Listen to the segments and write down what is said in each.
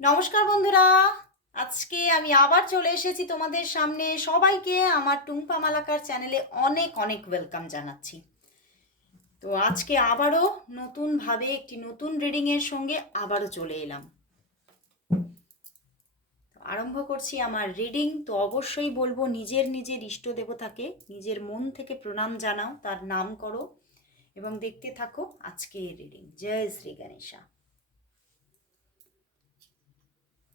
নমস্কার বন্ধুরা, আজকে আমি আবার চলে এসেছি তোমাদের সামনে। সবাইকে আমার টুম্পা মালাকার চ্যানেলে অনেক অনেক ওয়েলকাম জানাচ্ছি। তো আজকে আবারও নতুনভাবে একটি নতুন রিডিংয়ের সঙ্গে আবারও চলে এলাম। আরম্ভ করছি আমার রিডিং তো অবশ্যই বলব, নিজের নিজের ইষ্ট দেবতাকে, নিজের মন থেকে প্রণাম জানাও, তার নাম করো এবং দেখতে থাকো আজকে রিডিং জয় শ্রী গণেশা।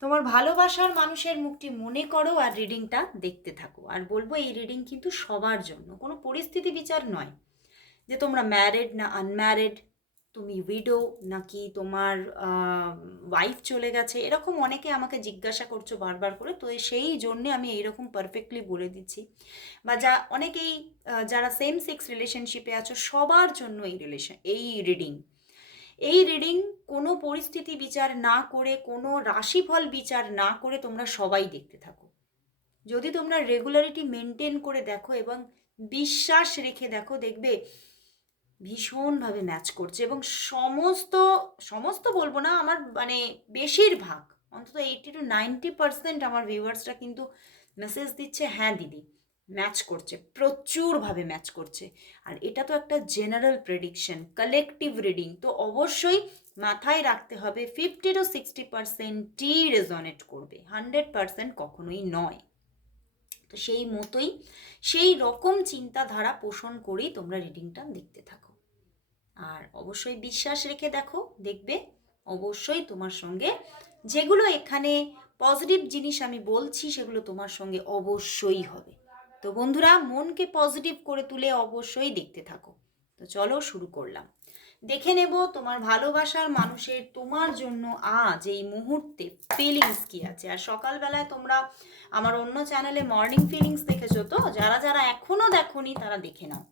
তোমার ভালোবাসার মানুষের মুখটি মনে করো আর রিডিংটা দেখতে থাকো। আর বলব এই রিডিং কিন্তু সবার জন্য, কোনো পরিস্থিতি বিচার নয় যে তোমরা ম্যারিড না আনম্যারিড তুমি উইডো নাকি তোমার ওয়াইফ চলে গেছে। এরকম অনেকে আমাকে জিজ্ঞাসা করছ বারবার করে, তো সেই জন্যে আমি এইরকম পারফেক্টলি বলে দিচ্ছি। বা যা, অনেকেই যারা সেম সেক্স রিলেশনশিপে আছো, সবার জন্য এই রিলেশন এই রিডিং এই রিডিং কোনো পরিস্থিতি বিচার না করে, কোনো রাশিফল বিচার না করে তোমরা সবাই দেখতে থাকো। যদি তোমরা রেগুলারিটি মেনটেন করে দেখো এবং বিশ্বাস রেখে দেখো, দেখবে ভীষণভাবে ম্যাচ করছে এবং সমস্ত সমস্ত বলব না, আমার মানে বেশিরভাগ, অন্তত এইটি টু নাইনটি পার্সেন্ট আমার ভিউয়ার্সরা কিন্তু মেসেজ দিচ্ছে হ্যাঁ দিদি। ম্যাচ করছে, প্রচুরভাবে ম্যাচ করছে। আর এটা তো একটা জেনারেল প্রেডিকশন কালেকটিভ রিডিং তো অবশ্যই মাথায় রাখতে হবে ফিফটি টু সিক্সটি পার্সেন্টই রেজনেট করবে হান্ড্রেড পার্সেন্ট কখনোই নয়। তো সেই মতোই, সেই রকম চিন্তাধারা পোষণ করেই তোমরা রিডিংটা দেখতে থাকো। আর অবশ্যই বিশ্বাস রেখে দেখো, দেখবে অবশ্যই তোমার সঙ্গে যেগুলো এখানে পজিটিভ জিনিস আমি বলছি, সেগুলো তোমার সঙ্গে অবশ্যই হবে। তো বন্ধুরা, মনকে পজিটিভ করে তুলে অবশ্যই দেখতে থাকো। তো চলো শুরু করলাম। দেখে নেব তোমার ভালোবাসার মানুষের তোমার জন্য আজ এই মুহূর্তে ফিলিংস কি আছে। আর সকালবেলায় তোমরা আমার অন্য চ্যানেলে মর্নিং ফিলিংস দেখেছ তো? যারা যারা এখনও দেখোনি, তারা দেখে নাও।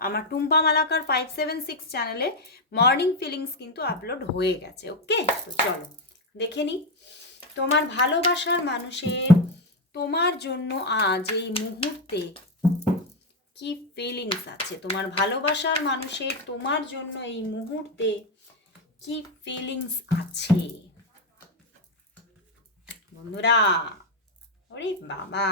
আমার Tumpa Malakar five seven six চ্যানেলে মর্নিং ফিলিংস কিন্তু আপলোড হয়ে গেছে ওকে তো চলো, দেখে নিই। তোমার ভালোবাসার মানুষের তোমার জন্য আজ এই মুহূর্তে কি ফিলিংস আছে? তোমার ভালোবাসার মানুষের তোমার জন্য এই মুহূর্তে কি ফিলিংস আছে? বন্ধুরা, ওরে বাবা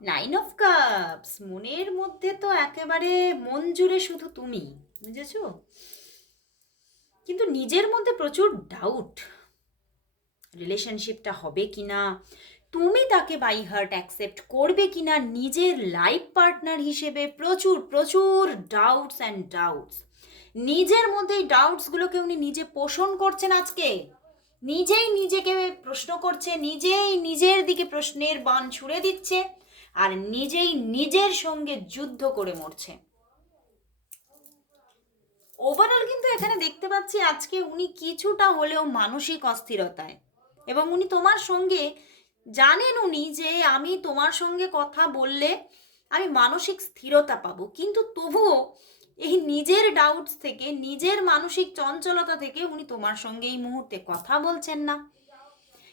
নাইন অফ কাপস মনের মধ্যে তো একেবারে মন জুড়ে শুধু তুমি, বুঝেছ? কিন্তু নিজের মধ্যে প্রচুর ডাউট রিলেশনশিপটা হবে কি না তুমি তাকে বাই হার্ট অ্যাকসেপ্ট করবে কি না নিজের লাইফ পার্টনার হিসেবে প্রচুর প্রচুর ডাউটস অ্যান্ড ডাউটস নিজের মধ্যে এই ডাউটসগুলোকে উনি নিজে পোষণ করছেন আজকে। নিজেই নিজেকে প্রশ্ন করছে, নিজেই নিজের দিকে প্রশ্নের বান ছুড়ে দিচ্ছে আর নিজেই নিজের সঙ্গে যুদ্ধ করে মরছে। ওভারঅল কিন্তু এখানে দেখতে পাচ্ছি আজকে উনি কিছুটা হলেও মানসিক অস্থিরতায় এবং উনি তোমার সঙ্গে জানেন উনি যে আমি তোমার সঙ্গে কথা বললে আমি মানসিক স্থিরতা পাবো। কিন্তু তবুও এই নিজের ডাউটস থেকে, নিজের মানসিক চঞ্চলতা থেকে উনি তোমার সঙ্গে এই মুহূর্তে কথা বলছেন না।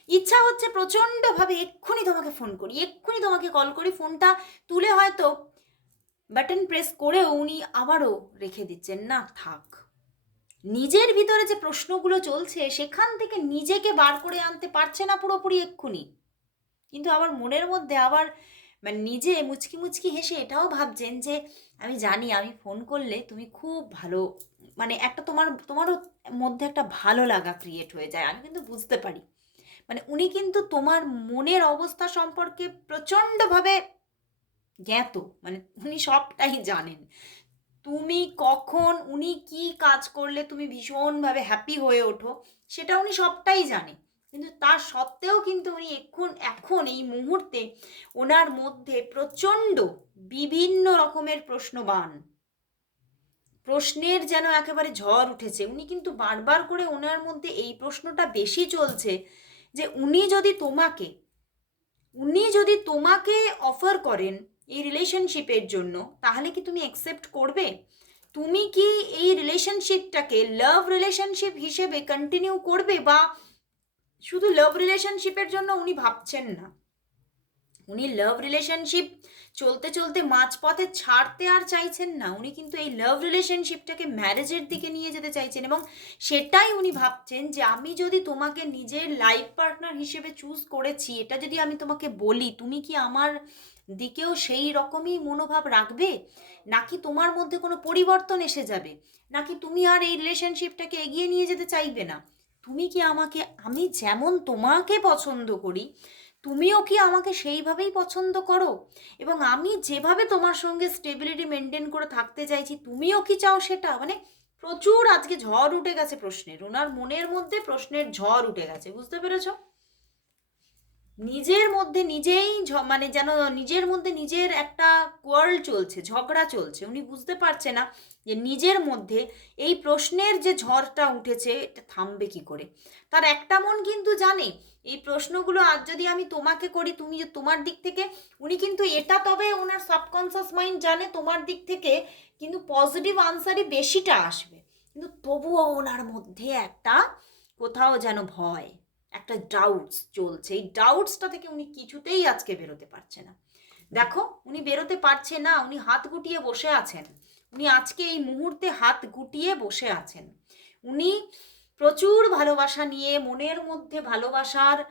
ইচ্ছা হচ্ছে প্রচণ্ডভাবে এক্ষুনি তোমাকে ফোন করি, এক্ষুনি তোমাকে কল করি ফোনটা তুলে হয়তো বাটন প্রেস করেও উনি আবারও রেখে দিচ্ছেন, না, থাক। নিজের ভিতরে যে প্রশ্নগুলো চলছে, সেখান থেকে নিজেকে বার করে আনতে পারছে না পুরোপুরি এক্ষুনি। কিন্তু আমার মনের মধ্যে আবার মানে নিজে মুচকি মুচকি হেসে এটাও ভাবছেন যে, আমি জানি আমি ফোন করলে তুমি খুব ভালো মানে একটা তোমার, তোমারও মধ্যে একটা ভালো লাগা ক্রিয়েট হয়ে যায়। আমি কিন্তু বুঝতে পারি। মানে উনি কিন্তু তোমার মনের অবস্থা সম্পর্কে প্রচণ্ডভাবে জ্ঞাত। মানে উনি সবটাই জানেন। তুমি কখন, উনি কি কাজ করলে তুমি ভীষণভাবে হ্যাপি হয়ে ওঠো, সেটা উনি সবটাই জানে। কিন্তু তার সত্ত্বেও কিন্তু উনি এখন এখন এই মুহূর্তে ওনার মধ্যে প্রচণ্ড বিভিন্ন রকমের প্রশ্নবান। প্রশ্নের যেন একেবারে ঝড় উঠেছে। উনি কিন্তু বারবার করে ওনার মধ্যে এই প্রশ্নটা বেশি চলছে যে উনি যদি তোমাকে, উনি যদি তোমাকে অফার করেন এই রিলেশনশিপের জন্য, তাহলে কি তুমি অ্যাকসেপ্ট করবে? তুমি কি এই রিলেশনশিপটাকে লাভ রিলেশনশিপ হিসেবে কন্টিনিউ করবে বা শুধু লাভ রিলেশনশিপের জন্য উনি ভাবছেন না। উনি লাভ রিলেশনশিপ চলতে চলতে মাঝপথে ছাড়তে আর চাইছেন না। উনি কিন্তু এই লাভ রিলেশনশিপটাকে ম্যারেজের দিকে নিয়ে যেতে চাইছেন এবং সেটাই উনি ভাবছেন যে আমি যদি তোমাকে নিজের লাইফ পার্টনার হিসেবে চুজ করেছি, এটা যদি আমি তোমাকে বলি, তুমি কি আমার দিকেও সেই রকমই মনোভাব রাখবে? নাকি তোমার মধ্যে কোনো পরিবর্তন এসে যাবে? নাকি তুমি আর এই রিলেশনশিপটাকে এগিয়ে নিয়ে যেতে চাইবে না? তুমি কি আমাকে, আমি যেমন তোমাকে পছন্দ করি, তুমিও কি আমাকে সেইভাবেই পছন্দ করো? এবং আমি যেভাবে তোমার সঙ্গে স্টেবিলিটি মেনটেন করে থাকতে চাইছি, তুমিও কি চাও সেটা? মানে প্রচুর আজকে ঝড় উঠে গেছে প্রশ্নের, ওনার মনের মধ্যে প্রশ্নের ঝড় উঠে গেছে, বুঝতে পেরেছ? নিজের মধ্যে নিজেই মানে যেন নিজের মধ্যে নিজের একটা কোয়ার্ল চলছে, ঝগড়া চলছে। উনি বুঝতে পারছে না যে নিজের মধ্যে এই প্রশ্নের যে ঝড়টা উঠেছে, এটা থামবে কি করে? তার একটা মন কিন্তু জানে, এই প্রশ্নগুলো আজ যদি আমি তোমাকে করি, তুমি যে তোমার দিক থেকে, উনি কিন্তু এটা তবে ওনার সাবকনসিয়াস মাইন্ড জানে তোমার দিক থেকে, কিন্তু পজিটিভ আনসারই বেশিটা আসবে। কিন্তু তবুও ওনার মধ্যে একটা কোথাও যেন ভয়। একটা ডাউটস চলছে। এই ডাউটসটা থেকে উনি কিছুতেই আজকে বেরোতে পারছে না। দেখো, উনি বেরোতে পারছে না, উনি হাত গুটিয়ে বসে আছেন। উনি আজকে এই মুহূর্তে হাত গুটিয়ে বসে আছেন। উনি প্রচুর ভালোবাসা নিয়ে, মনের মধ্যে ভালোবাসার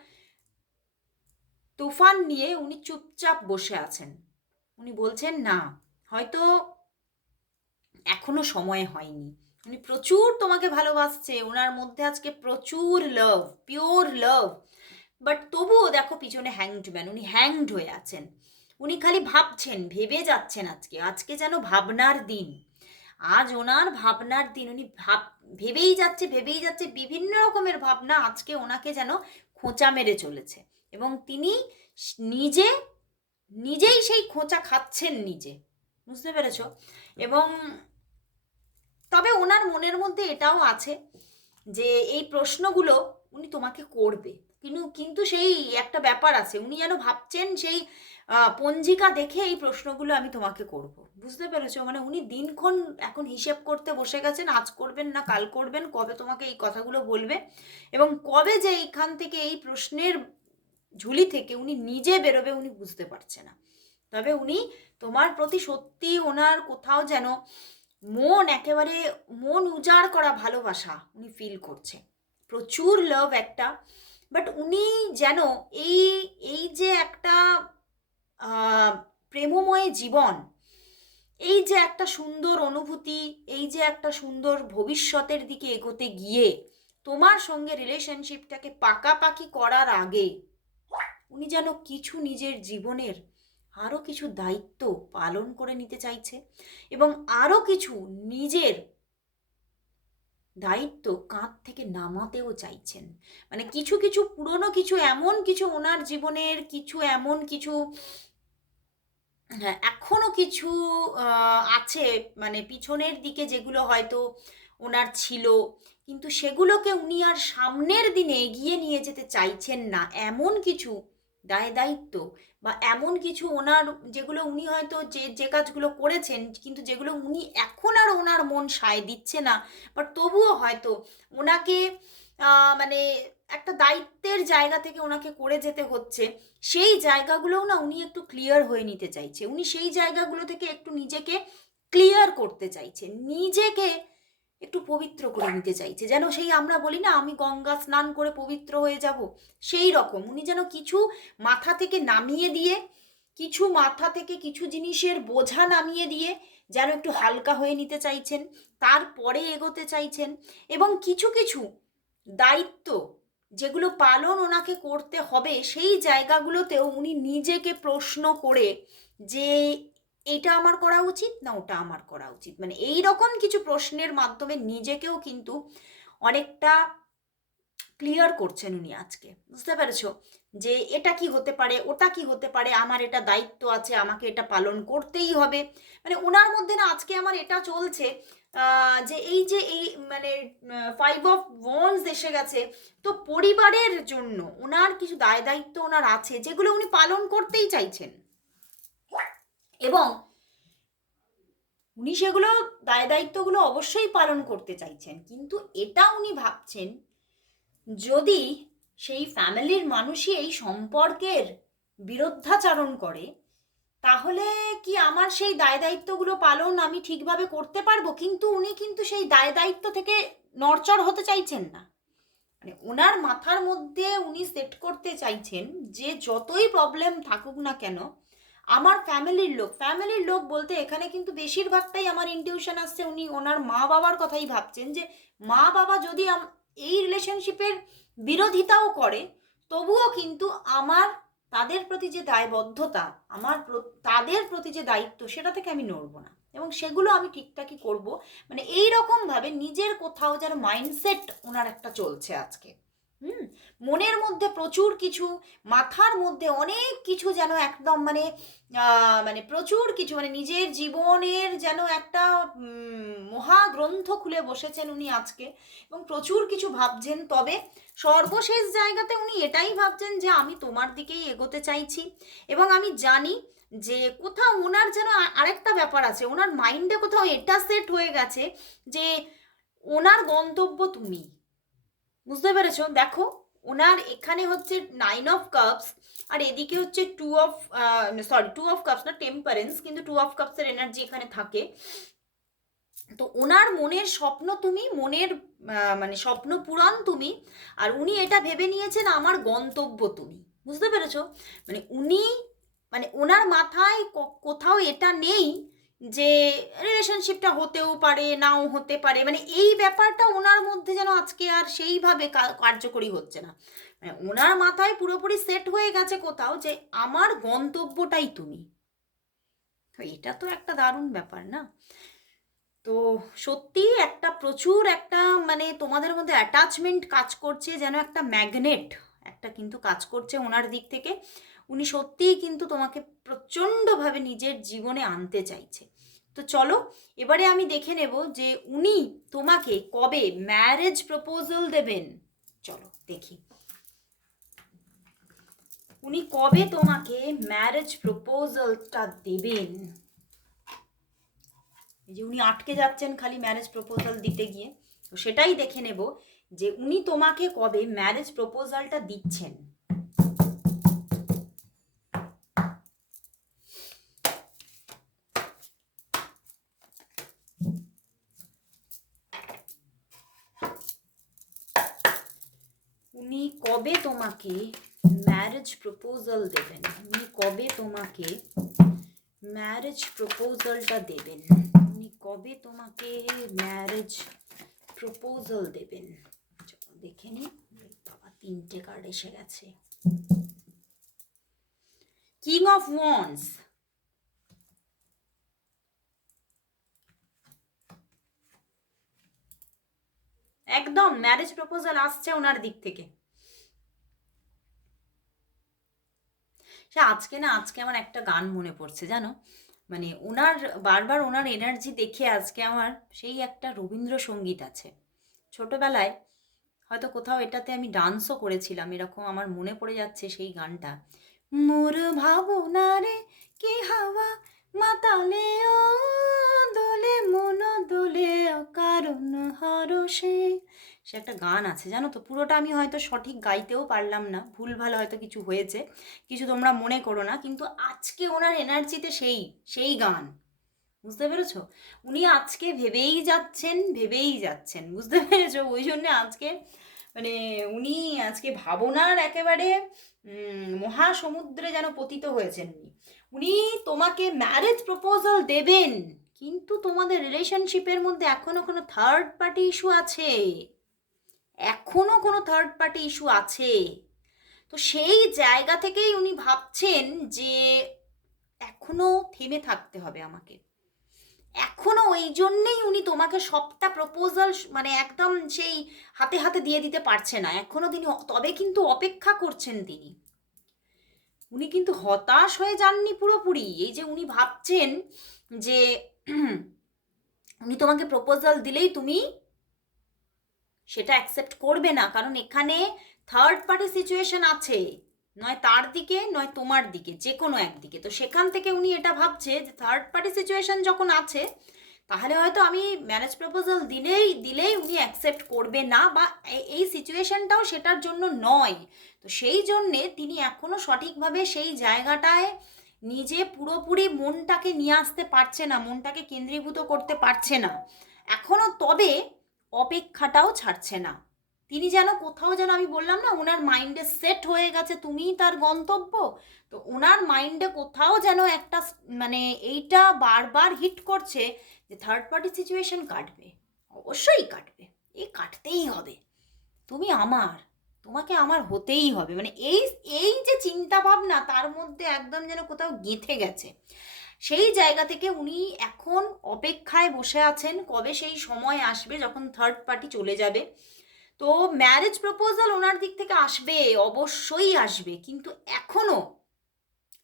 তুফান নিয়ে উনি চুপচাপ বসে আছেন। উনি বলছেন, না, হয়তো এখনও সময় হয়নি। উনি প্রচুর তোমাকে ভালোবাসছে ওনার মধ্যে আজকে প্রচুর লাভ পিওর লাভ বাট তবুও দেখো পিছনে হ্যাংড ম্যান উনি হ্যাংড হয়ে আছেন। উনি খালি ভাবছেন, ভেবে যাচ্ছেন আজকে আজকে যেন ভাবনার দিন। আজ ওনার ভাবনার দিন, উনি ভাব, ভেবেই যাচ্ছে ভেবেই যাচ্ছে বিভিন্ন রকমের ভাবনা আজকে ওনাকে যেন খোঁচা মেরে চলেছে। এবং তিনি নিজে, নিজেই সেই খোঁচা খাচ্ছেন নিজে। বুঝতে পেরেছ? এবং তবে ওনার মনের মধ্যে এটাও আছে যে এই প্রশ্নগুলো উনি তোমাকে করবে। কিন্তু কিন্তু সেই একটা ব্যাপার আছে, উনি যেন ভাবছেন সেই পঞ্জিকা দেখে এই প্রশ্নগুলো আমি তোমাকে করব। বুঝতে পেরেছ? মানে উনি দিনক্ষণ এখন হিসেব করতে বসে গেছেন, আজ করবেন না, কাল করবেন, কবে তোমাকে এই কথাগুলো বলবে এবং কবে যে এইখান থেকে এই প্রশ্নের ঝুলি থেকে উনি নিজে বেরোবে উনি বুঝতে পারছে না। তবে উনি তোমার প্রতি সত্যি ওনার কোথাও যেন মন একেবারে, মন উজাড় করা ভালোবাসা উনি ফিল করছে প্রচুর লাভ একটা বাট উনি যেন এই এই যে একটা প্রেমময় জীবন, এই যে একটা সুন্দর অনুভূতি, এই যে একটা সুন্দর ভবিষ্যতের দিকে এগোতে গিয়ে তোমার সঙ্গে রিলেশনশিপটাকে পাকাপাকি করার আগে উনি যেন কিছু নিজের জীবনের আরও কিছু দায়িত্ব পালন করে নিতে চাইছে এবং আরও কিছু নিজের দায়িত্ব কাঁধ থেকে নামাতেও চাইছেন। মানে কিছু কিছু পুরনো, কিছু এমন, কিছু ওনার জীবনের কিছু এমন কিছু হ্যাঁ এখনও কিছু আছে। মানে পিছনের দিকে যেগুলো হয়তো ওনার ছিল, কিন্তু সেগুলোকে উনি আর সামনের দিনে এগিয়ে নিয়ে যেতে চাইছেন না। এমন কিছু দায় দায়িত্ব বা এমন কিছু ওনার যেগুলো উনি হয়তো যে যে কাজগুলো করেছেন কিন্তু যেগুলো উনি এখন আর ওনার মন সায় দিচ্ছে না। বাট তবুও হয়তো ওনাকে মানে একটা দায়িত্বের জায়গা থেকে ওনাকে করে যেতে হচ্ছে। সেই জায়গাগুলোও না উনি একটু ক্লিয়ার হয়ে নিতে চাইছে। উনি সেই জায়গাগুলো থেকে একটু নিজেকে ক্লিয়ার করতে চাইছে নিজেকে একটু পবিত্র করে নিতে চাইছে। যেন সেই আমরা বলি না, আমি গঙ্গা স্নান করে পবিত্র হয়ে যাব। সেই রকম। উনি যেন কিছু মাথা থেকে নামিয়ে দিয়ে, কিছু মাথা থেকে কিছু জিনিসের বোঝা নামিয়ে দিয়ে যেন একটু হালকা হয়ে নিতে চাইছেন, তারপরে এগোতে চাইছেন এবং কিছু কিছু দায়িত্ব যেগুলো পালন ওনাকে করতে হবে, সেই জায়গাগুলোতেও উনি নিজেকে প্রশ্ন করে যে এটা আমার করা উচিত না ওটা আমার করা উচিত। মানে এই রকম কিছু প্রশ্নের মাধ্যমে নিজেকেও কিন্তু অনেকটা ক্লিয়ার করছেন উনি আজকে। বুঝতে পেরেছ? যে এটা কি হতে পারে, ওটা কি হতে পারে, আমার এটা দায়িত্ব আছে, আমাকে এটা পালন করতেই হবে। মানে ওনার মধ্যে না আজকে আমার এটা চলছে যে এই যে এই মানে ফাইভ অফ ওয়ান্স এসে গেছে, তো পরিবারের জন্য ওনার কিছু দায় দায়িত্ব ওনার আছে, যেগুলো উনি পালন করতেই চাইছেন। এবং উনি সেগুলো দায় দায়িত্বগুলো অবশ্যই পালন করতে চাইছেন। কিন্তু এটা উনি ভাবছেন যদি সেই ফ্যামিলির মানুষই এই সম্পর্কের বিরুদ্ধাচারণ করে, তাহলে কি আমার সেই দায় দায়িত্বগুলো পালন আমি ঠিকভাবে করতে পারব? কিন্তু উনি কিন্তু সেই দায় দায়িত্ব থেকে নড়চড় হতে চাইছেন না। মানে ওনার মাথার মধ্যে উনি সেট করতে চাইছেন যে যতই প্রবলেম থাকুক না কেন আমার ফ্যামিলির লোক ফ্যামিলির লোক বলতে এখানে কিন্তু বেশিরভাগটাই আমার ইনটিউশন আসছে উনি ওনার মা বাবার কথাই ভাবছেন যে মা বাবা যদি এই রিলেশনশিপের বিরোধিতাও করে, তবুও কিন্তু আমার, তাদের প্রতি যে দায়বদ্ধতা, আমার তাদের প্রতি যে দায়িত্ব সেটা থেকে আমি নড়বো না। এবং সেগুলো আমি ঠিকঠাকই করব। মানে এই রকমভাবে নিজের কোথাও যেন মাইন্ডসেট ওনার একটা চলছে আজকে। মনের মধ্যে প্রচুর কিছু, মাথার মধ্যে অনেক কিছু যেন একদম মানে মানে প্রচুর কিছু মানে নিজের জীবনের যেন একটা মহাগ্রন্থ খুলে বসেছেন উনি আজকে এবং প্রচুর কিছু ভাবছেন। তবে সর্বশেষ জায়গাতে উনি এটাই ভাবছেন যে আমি তোমার দিকেই এগোতে চাইছি এবং আমি জানি যে কোথাও ওনার যেন আরেকটা ব্যাপার আছে, ওনার মাইন্ডে কোথাও এটা সেট হয়ে গেছে যে ওনার গন্তব্য তুমি। বুঝতে পেরেছ? দেখো ওনার এখানে হচ্ছে নাইন অফ কাপস আর এদিকে হচ্ছে two of sorry two of cups না টেম্পারেন্স কিন্তু টু অফ কাপসের এনার্জি এখানে থাকে। তো ওনার মনের স্বপ্ন তুমি, মনের মানে স্বপ্ন পূরণ তুমি, আর উনি এটা ভেবে নিয়েছেন আমার গন্তব্য তুমি। বুঝতে পেরেছ? মানে উনি মানে ওনার মাথায় কোথাও এটা নেই যে রিলেশনশিপটা হতেও পারে, নাও হতে পারে মানে এই ব্যাপারটা ওনার মধ্যে যেন আজকে আর সেইভাবে কার্যকরী হচ্ছে না। মানে ওনার মাথায় পুরোপুরি সেট হয়ে গেছে কোথাও যে আমার গন্তব্যটাই তুমি। এটা তো একটা দারুণ ব্যাপার না? তো সত্যি একটা প্রচুর একটা মানে তোমাদের মধ্যে অ্যাটাচমেন্ট কাজ করছে, যেন একটা ম্যাগনেট একটা কিন্তু কাজ করছে ওনার দিক থেকে। উনি সত্যিই কিন্তু তোমাকে প্রচণ্ডভাবে নিজের জীবনে আনতে চাইছে। তো চলো, এবারে আমি দেখে নেব যে উনি তোমাকে কবে ম্যারেজ প্রপোজাল দেবেন। চলো, দেখি। উনি কবে তোমাকে ম্যারেজ প্রপোজালটা দেবেন? যে উনি আটকে যাচ্ছেন খালি ম্যারেজ প্রপোজাল দিতে গিয়ে। তো সেটাই দেখে নেব যে উনি তোমাকে কবে ম্যারেজ প্রপোজালটা দিচ্ছেন উনি কবে তোমাকে ম্যারেজ প্রপোজাল দেবেন। উনি কবে তোমাকে ম্যারেজ প্রপোজালটা দেবেন? উনি কবে তোমাকে ম্যারেজ প্রপোজাল দেবেন? দেখে নি। বাবা, তিনটে কার্ড এসে গেছে। কিং অফ ওয়ান্স একদম ম্যারেজ প্রপোজাল আসছে ওনার দিক থেকে। সে আজকে না আজকে আমার একটা গান মনে পড়ছে, জানো? মানে ওনার, বারবার ওনার এনার্জি দেখে আজকে আমার সেই একটা রবীন্দ্রসঙ্গীত আছে। ছোটোবেলায় হয়তো কোথাও এটাতে আমি ডান্সও করেছিলাম, এরকম আমার মনে পড়ে যাচ্ছে সেই গানটা। মোর ভাবনারে কি হাওয়া মাতালে ও দোলে মন দোলে কারণ হরসে সে একটা গান আছে, জানো তো? পুরোটা আমি হয়তো সঠিক গাইতেও পারলাম না ভুল ভালো হয়তো কিছু হয়েছে, কিছু তোমরা মনে করো না, কিন্তু আজকে ওনার এনার্জিতে সেই সেই গান। বুঝতে পেরেছ? উনি আজকে ভেবেই যাচ্ছেন ভেবেই যাচ্ছেন, বুঝতে পেরেছ? ওই জন্য আজকে মানে উনি আজকে ভাবনার একেবারে মহাসমুদ্রে যেন পতিত হয়েছেন উনি। উনি তোমাকে ম্যারেজ প্রপোজাল দেবেন, কিন্তু তোমাদের রিলেশনশিপের মধ্যে এখনও কোনো থার্ড পার্টি ইস্যু আছে। এখনও কোনো থার্ড পার্টি ইস্যু আছে। তো সেই জায়গা থেকেই উনি ভাবছেন যে এখনও থেমে থাকতে হবে আমাকে। এখনও ওই জন্যেই উনি তোমাকে সবটা প্রপোজাল মানে একদম সেই হাতে হাতে দিয়ে দিতে পারছে না। এখনও তিনি তবে কিন্তু অপেক্ষা করছেন তিনি। উনি কিন্তু হতাশ হয়ে যাননি পুরোপুরি। এই যে উনি ভাবছেন যে উনি তোমাকে প্রপোজাল দিলেই তুমি সেটা অ্যাকসেপ্ট করবে না। কারণ এখানে থার্ড পার্টি সিচুয়েশন আছে। নয় তার দিকে, নয় তোমার দিকে যে কোনো একদিকে। তো সেখান থেকে উনি এটা ভাবছে যে থার্ড পার্টি সিচুয়েশন যখন আছে, তাহলে হয়তো আমি ম্যারেজ প্রপোজাল দিলেই দিলেই উনি অ্যাকসেপ্ট করবে না বা এই সিচুয়েশনটাও সেটার জন্য নয়। তো সেই জন্যে তিনি এখনও সঠিকভাবে সেই জায়গাটায় নিজে পুরোপুরি মনটাকে নিয়ে আসতে পারছে না, মনটাকে কেন্দ্রীভূত করতে পারছে না। এখনও তবে অপেক্ষাটাও ছাড়ছে না। তিনি যেন কোথাও যেন আমি বললাম না, ওনার মাইন্ডে সেট হয়ে গেছে, তুমিই তার গন্তব্য। তো ওনার মাইন্ডে কোথাও যেন একটা মানে এইটা বারবার হিট করছে যে থার্ড পার্টি সিচুয়েশন কাটবে। অবশ্যই কাটবে। এই কাটতেই হবে। তুমি আমার, তোমাকে আমার হতেই হবে। মানে এই এই যে চিন্তা ভাবনা তার মধ্যে একদম যেন কোথাও গেঁথে গেছে। সেই জায়গা থেকে উনি এখন অপেক্ষায় বসে আছেন কবে সেই সময় আসবে যখন থার্ড পার্টি চলে যাবে। তো ম্যারেজ প্রপোজাল ওনার দিক থেকে আসবে, অবশ্যই আসবে, কিন্তু এখনও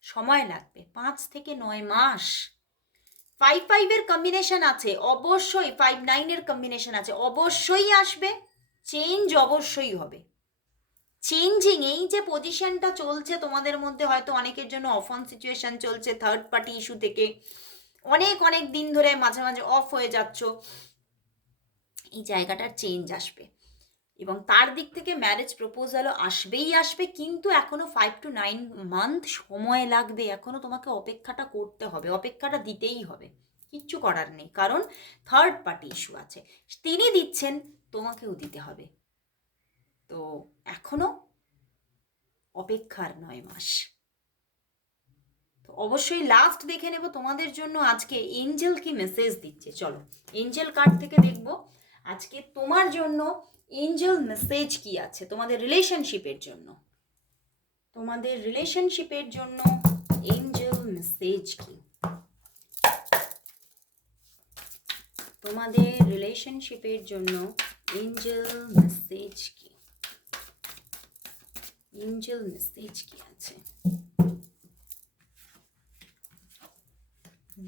সময় লাগবে, পাঁচ থেকে নয় মাস। ফাইভ ফাইভের কম্বিনেশন আছে, অবশ্যই ফাইভ নাইনের কম্বিনেশন আছে, অবশ্যই আসবে চেঞ্জ অবশ্যই হবে। চেঞ্জিং এই যে পজিশনটা চলছে তোমাদের মধ্যে হয়তো অনেকের জন্য অফ অন সিচুয়েশন চলছে থার্ড পার্টি ইস্যু থেকে। অনেক অনেক দিন ধরে মাঝে মাঝে অফ হয়ে যাচ্ছ। এই জায়গাটার চেঞ্জ আসবে। এবং তার দিক থেকে ম্যারেজ প্রপোজালও আসবেই আসবে, কিন্তু এখনও ফাইভ টু নাইন মান্থ সময় লাগবে। এখনও তোমাকে অপেক্ষাটা করতে হবে, অপেক্ষাটা দিতেই হবে। কিচ্ছু করার নেই, কারণ থার্ড পার্টি ইস্যু আছে। তিনি দিচ্ছেন, তোমাকেও দিতে হবে। তো এখনও অপেক্ষার নয় মাস। তো অবশ্যই লাস্ট দেখে নেব তোমাদের জন্য আজকে এঞ্জেল কি মেসেজ দিচ্ছে। চলো এঞ্জেল কার্ড থেকে দেখব আজকে তোমার জন্য এঞ্জেল মেসেজ কি আছে, তোমাদের রিলেশনশিপের জন্য। তোমাদের রিলেশনশিপের জন্য এঞ্জেল মেসেজ কি? তোমাদের রিলেশনশিপের জন্য এঞ্জেল মেসেজ কি? এঞ্জেল মেসেজ কি আছে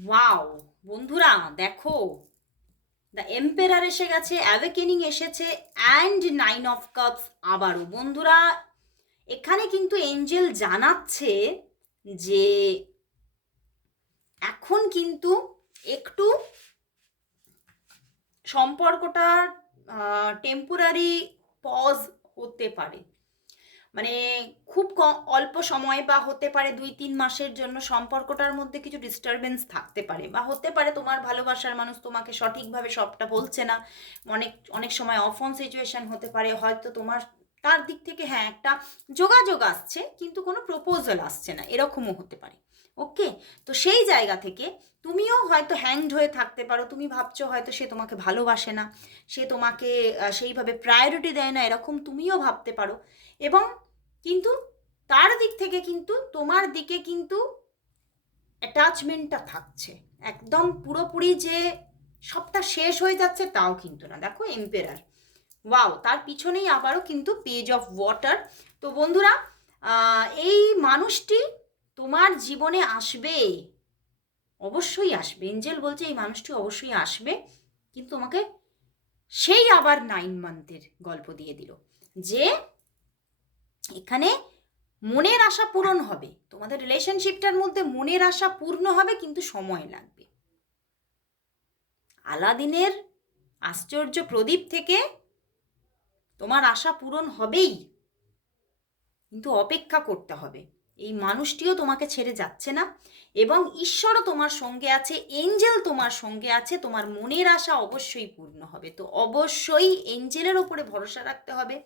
ওয়াও বন্ধুরা, দেখো। দ্য এম্পেরার এসে গেছে অ্যাওয়েকেনিং এসেছে অ্যান্ড নাইন অফ কাপস আবারও। বন্ধুরা, এখানে কিন্তু এঞ্জেল জানাচ্ছে যে এখন কিন্তু একটু সম্পর্কটার টেম্পোরারি পজ হতে পারে। মানে খুব অল্প সময় বা হতে পারে দুই, তিন মাসের জন্য সম্পর্কটার মধ্যে কিছু ডিস্টারবেন্স থাকতে পারে বা হতে পারে তোমার ভালোবাসার মানুষ তোমাকে সঠিকভাবে সবটা বলছে না। অনেক অনেক সময় অফন সিচুয়েশন হতে পারে, হয়তো তোমার, তার দিক থেকে হ্যাঁ একটা যোগাযোগ আসছে, কিন্তু কোনো প্রপোজাল আসছে না, এরকমও হতে পারে। ওকে তো সেই জায়গা থেকে তুমিও হয়তো হ্যাংড হয়ে থাকতে পারো, তুমি ভাবছ হয়তো সে তোমাকে ভালোবাসে না, সে তোমাকে সেইভাবে প্রায়োরিটি দেয় না, এরকম তুমিও ভাবতে পারো। এবং কিন্তু তার দিক থেকে কিন্তু, তোমার দিকে কিন্তু অ্যাটাচমেন্টটা থাকছে। একদম পুরোপুরি যে সবটা শেষ হয়ে যাচ্ছে তাও কিন্তু না। দেখো এম্পেরার ওয়াও তার পিছনেই আবারও কিন্তু পেজ অফ ওয়াটার তো বন্ধুরা এই মানুষটি তোমার জীবনে আসবে অবশ্যই আসবে। এঞ্জেল বলছে, এই মানুষটি অবশ্যই আসবে। কিন্তু তোমাকে সেই আবার নাইন মান্থের গল্প দিয়ে দিল যে এখানে মনের আশা পূরণ হবে। তোমাদের রিলেশনশিপটার মধ্যে মনের আশা পূর্ণ হবে, কিন্তু সময় লাগবে। আলাদিনের আশ্চর্য প্রদীপ থেকে তোমার আশা পূরণ হবেই, কিন্তু অপেক্ষা করতে হবে। এই মানুষটিও তোমাকে ছেড়ে যাচ্ছে না। এবং ঈশ্বরও তোমার সঙ্গে আছে এঞ্জেল তোমার সঙ্গে আছে, তোমার মনের আশা অবশ্যই পূর্ণ হবে। তো অবশ্যই এঞ্জেলের ওপরে ভরসা রাখতে হবে,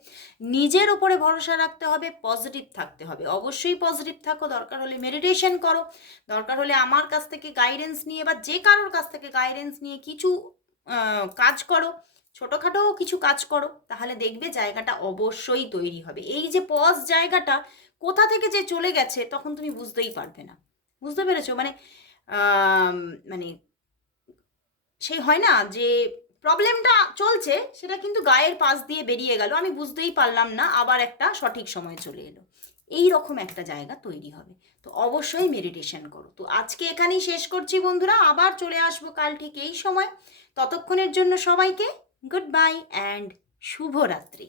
নিজের ওপরে ভরসা রাখতে হবে পজিটিভ থাকতে হবে। অবশ্যই পজিটিভ থাকো, দরকার হলে মেডিটেশন করো, দরকার হলে আমার কাছ থেকে গাইডেন্স নিয়ে বা যে কারোর কাছ থেকে গাইডেন্স নিয়ে কিছু কাজ করো, ছোটোখাটো কিছু কাজ করো, তাহলে দেখবে জায়গাটা অবশ্যই তৈরি হবে। এই যে পজ জায়গাটা কোথা থেকে যে চলে গেছে তখন তুমি বুঝতেই পারবে না। বুঝতে পেরেছ? মানে মানে সেই হয় না যে প্রবলেমটা চলছে, সেটা কিন্তু গায়ের পাশ দিয়ে বেরিয়ে গেল, আমি বুঝতেই পারলাম না, আবার একটা সঠিক সময় চলে এলো। এই রকম একটা জায়গা তৈরি হবে। তো অবশ্যই মেডিটেশন করো। তো আজকে এখানেই শেষ করছি বন্ধুরা, আবার চলে আসব কাল ঠিক এই সময়। ততক্ষণের জন্য সবাইকে গুড বাই অ্যান্ড শুভরাত্রি।